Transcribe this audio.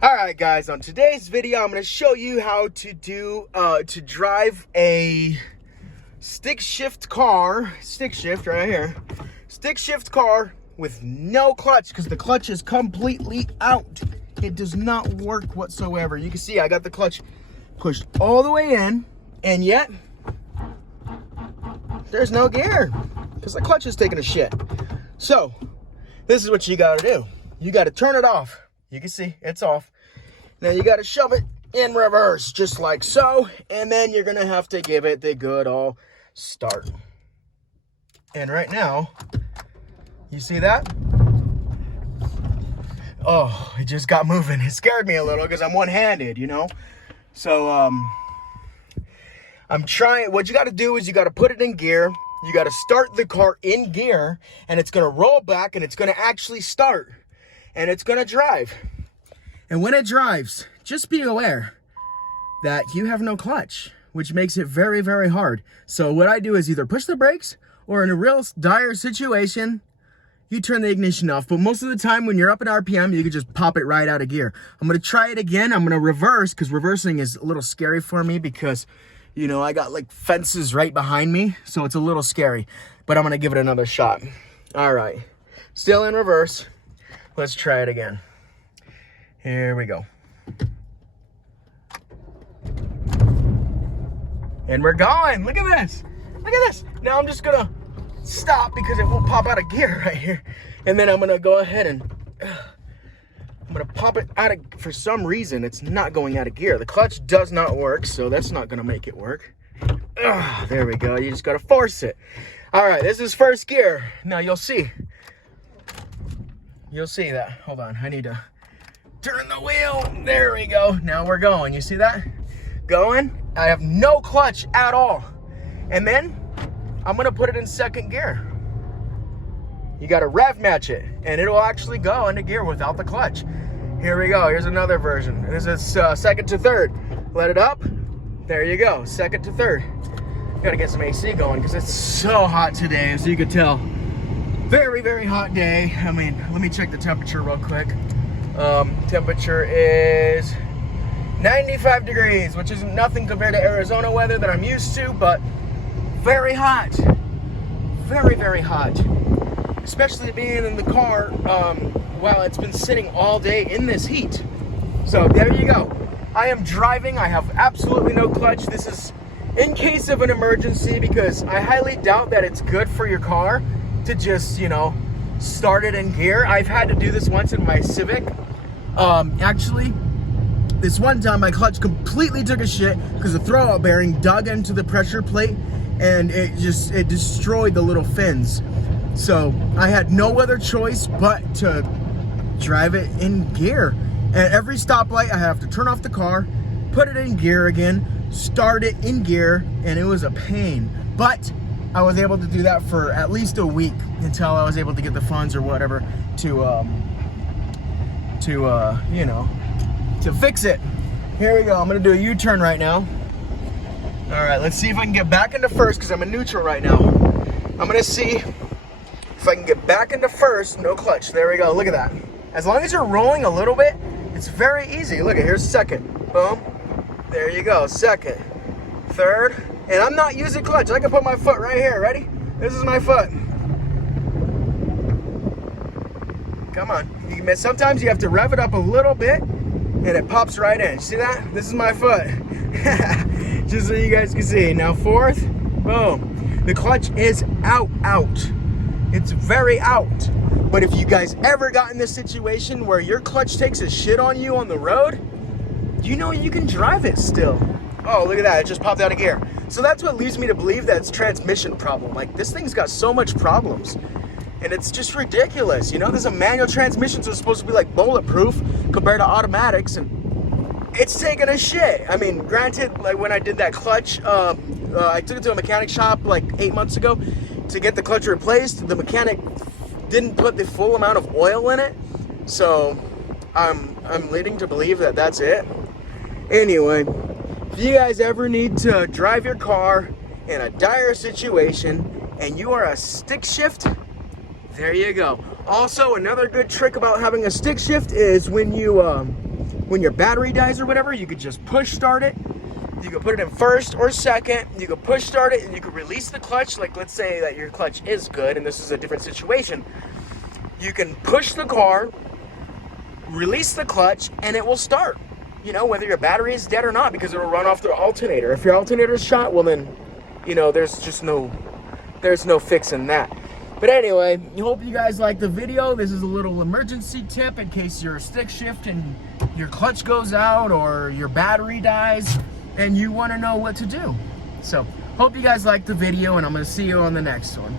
Alright guys, on today's video I'm going to show you how to drive a stick shift car with no clutch, because the clutch is completely out. It does not work whatsoever. You can see I got the clutch pushed all the way in, and yet there's no gear because the clutch is taking a shit. So this is what you got to do. You got to turn it off. You can see it's off. Now you got to shove it in reverse, just like so. And then you're going to have to give it the good old start. And right now, you see that? Oh, it just got moving. It scared me a little because I'm one-handed, you know? So, I'm trying. What you got to do is you got to put it in gear. You got to start the car in gear, and it's going to roll back, and it's going to actually start. And it's going to drive. And when it drives, just be aware that you have no clutch, which makes it very, very hard. So what I do is either push the brakes, or in a real dire situation, you turn the ignition off. But most of the time when you're up in RPM, you can just pop it right out of gear. I'm going to try it again. I'm going to reverse, because reversing is a little scary for me because, you know, I got like fences right behind me. So it's a little scary, but I'm going to give it another shot. All right. Still in reverse. Let's try it again. Here we go. And we're going. Look at this. Look at this. Now I'm just going to stop because it won't pop out of gear right here. And then I'm going to go ahead and I'm going to pop it out of, for some reason, it's not going out of gear. The clutch does not work, so that's not going to make it work. There we go. You just got to force it. All right, this is first gear. Now you'll see. You'll see that. Hold on. I need to turn the wheel. There we go. Now we're going. You see that? Going. I have no clutch at all. And then I'm going to put it in second gear. You got to rev match it, and it'll actually go into gear without the clutch. Here we go. Here's another version. This is second to third. Let it up. There you go. Second to third. Got to get some AC going because it's so hot today, as you could tell. Very, very hot day. I mean, let me check the temperature real quick. Temperature is 95 degrees, which is nothing compared to Arizona weather that I'm used to, but very hot. Very, very hot. Especially being in the car while it's been sitting all day in this heat. So there you go. I am driving. I have absolutely no clutch. This is in case of an emergency, because I highly doubt that it's good for your car to just, you know, start it in gear. I've had to do this once in my Civic. Actually, this one time my clutch completely took a shit because the throwout bearing dug into the pressure plate, and it destroyed the little fins. So I had no other choice but to drive it in gear. At every stoplight, I have to turn off the car, put it in gear again, start it in gear, and it was a pain. But I was able to do that for at least a week until I was able to get the funds or whatever to fix it. Here we go. I'm gonna do a U-turn right now. All right, let's see if I can get back into first because I'm in neutral right now. I'm gonna see if I can get back into first. No clutch. There we go. Look at that. As long as you're rolling a little bit, it's very easy. Look at, here's second. Boom. There you go. Second. Third. And I'm not using clutch. I can put my foot right here. Ready? This is my foot. Come on. Sometimes you have to rev it up a little bit, and it pops right in. See that? This is my foot. Just so you guys can see. Now fourth. Boom. The clutch is out. It's very out. But if you guys ever got in this situation where your clutch takes a shit on you on the road, you know you can drive it still. Oh, look at that. It just popped out of gear. So that's what leads me to believe that it's transmission problem. Like, this thing's got so much problems. And it's just ridiculous. You know, there's a manual transmission, so it's supposed to be like bulletproof compared to automatics, and it's taking a shit. I mean, granted, like when I did that clutch, I took it to a mechanic shop like 8 months ago to get the clutch replaced. The mechanic didn't put the full amount of oil in it, so I'm leading to believe that that's it. Anyway, if you guys ever need to drive your car in a dire situation and you are a stick shift, there you go. Also, another good trick about having a stick shift is when you when your battery dies or whatever, you could just push start it. You could put it in first or second. You could push start it and you could release the clutch. Like, let's say that your clutch is good and this is a different situation. You can push the car, release the clutch, and it will start. You know, whether your battery is dead or not, because it will run off the alternator. If your alternator is shot, well then, you know, there's no fixing that. But anyway, I hope you guys like the video. This is a little emergency tip in case you're stick shift and your clutch goes out or your battery dies and you want to know what to do. So, hope you guys like the video, and I'm going to see you on the next one.